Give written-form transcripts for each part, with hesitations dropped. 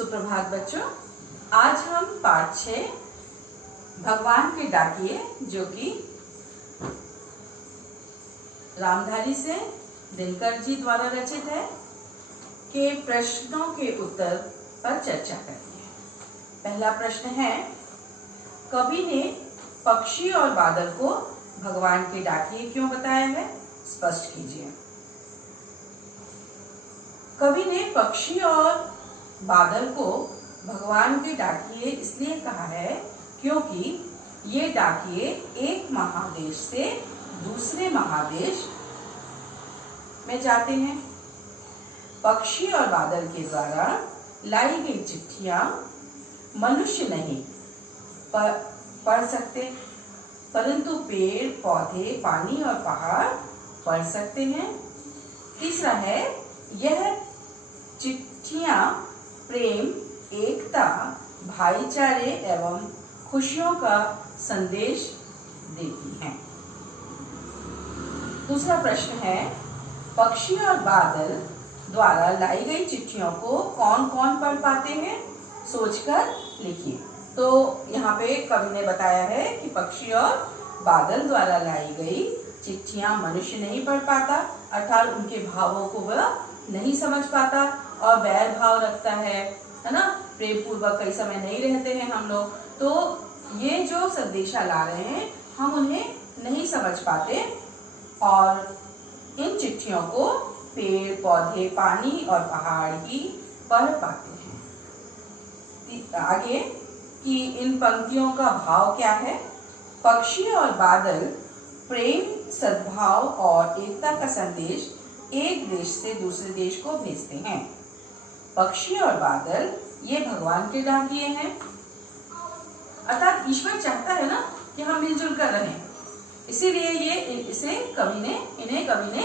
सुप्रभात बच्चों, आज हम पाठ 6 भगवान के डाकिए जो कि रामधारी से दिनकर जी द्वारा रचित है के प्रश्नों के उत्तर पर चर्चा करेंगे। पहला प्रश्न है, कवि ने पक्षी और बादल को भगवान के डाकिए क्यों बताया है? स्पष्ट कीजिए। कवि ने पक्षी और बादल को भगवान के डाकिए इसलिए कहा है क्योंकि ये डाकिए एक महादेश से दूसरे महादेश में जाते हैं। पक्षी और बादल के द्वारा लाई गई चिट्ठियां मनुष्य नहीं पढ़ सकते, परंतु पेड़ पौधे, पानी और पहाड़ पढ़ सकते हैं। तीसरा है, यह चिट्ठियां प्रेम, एकता, भाईचारे एवं खुशियों का संदेश देती हैं। दूसरा प्रश्न है, पक्षी और बादल द्वारा लाई गई चिट्ठियों को कौन कौन पढ़ पाते हैं? सोचकर लिखिए। तो यहाँ पे कवि ने बताया है कि पक्षी और बादल द्वारा लाई गई चिट्ठियां मनुष्य नहीं पढ़ पाता, अर्थात उनके भावों को वह नहीं समझ पाता और बैर भाव रखता है ना। प्रेम पूर्वक कई समय नहीं रहते हैं हम लोग, तो ये जो संदेशा ला रहे हैं हम उन्हें नहीं समझ पाते और इन चिट्ठियों को पेड़ पौधे, पानी और पहाड़ ही पढ़ पाते हैं। आगे कि इन पंक्तियों का भाव क्या है? पक्षी और बादल प्रेम, सद्भाव और एकता का संदेश एक देश से दूसरे देश को भेजते हैं। पक्षी और बादल ये भगवान के डाकिए हैं, अर्थात ईश्वर चाहता है ना कि हम मिलजुल कर रहें, इसीलिए इन्हें कवि ने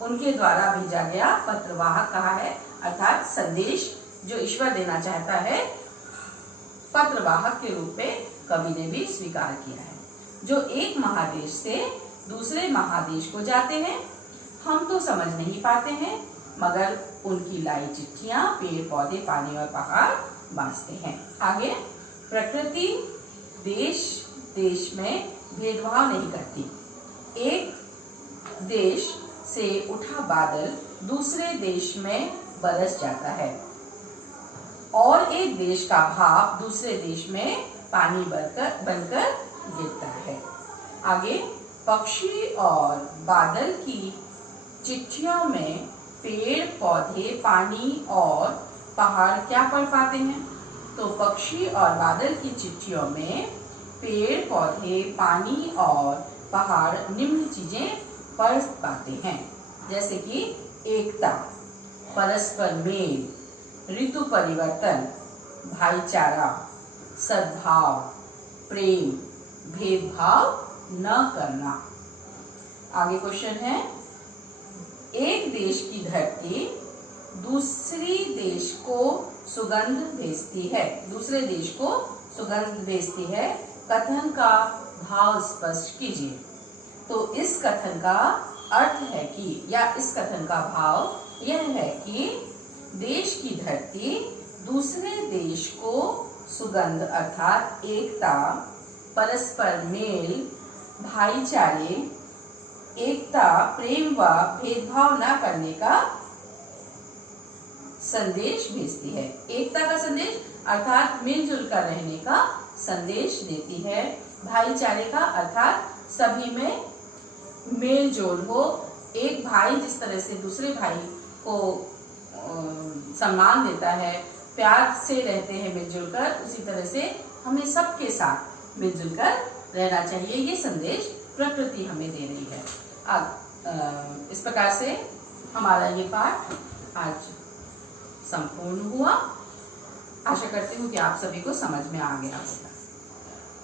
उनके द्वारा भेजा गया पत्रवाहक कहा है, अर्थात संदेश जो ईश्वर देना चाहता है पत्रवाहक के रूप में कवि ने भी स्वीकार किया है। जो एक महादेश से दूसरे महादेश को जाते हैं, हम तो समझ नहीं पाते हैं, मगर उनकी लाई चिट्ठियां पेड़ पौधे, पानी और पहाड़ बांटते हैं। आगे, प्रकृति देश देश में भेदभाव नहीं करती। एक देश से उठा बादल दूसरे देश में बरस जाता है और एक देश का भाप दूसरे देश में पानी बनकर गिरता है। आगे, पक्षी और बादल की चिट्ठियों में पेड़ पौधे, पानी और पहाड़ क्या पढ़ पाते हैं? तो पक्षी और बादल की चिट्ठियों में पेड़ पौधे, पानी और पहाड़ निम्न चीजें पढ़ पाते हैं, जैसे कि एकता, परस्पर मेल, ऋतु परिवर्तन, भाईचारा, सद्भाव, प्रेम, भेदभाव न करना। आगे क्वेश्चन है, एक देश की धरती दूसरे देश को सुगंध भेजती है, कथन का भाव स्पष्ट कीजिए। तो इस कथन का अर्थ है कि या इस कथन का भाव यह है कि देश की धरती दूसरे देश को सुगंध अर्थात एकता, परस्पर मेल, भाईचारे, एकता, प्रेम व भेदभाव न करने का संदेश भेजती है। एकता का संदेश अर्थात मिलजुल कर रहने का संदेश देती है। भाईचारे का अर्थात सभी में मेल जोल हो। एक भाई जिस तरह से दूसरे भाई को सम्मान देता है, प्यार से रहते हैं मिलजुल कर, उसी तरह से हमें सबके साथ मिलजुल कर रहना चाहिए। ये संदेश प्रकृति हमें दे रही है। इस प्रकार से हमारा ये पाठ आज संपूर्ण हुआ। आशा करती हूँ कि आप सभी को समझ में आ गया होगा।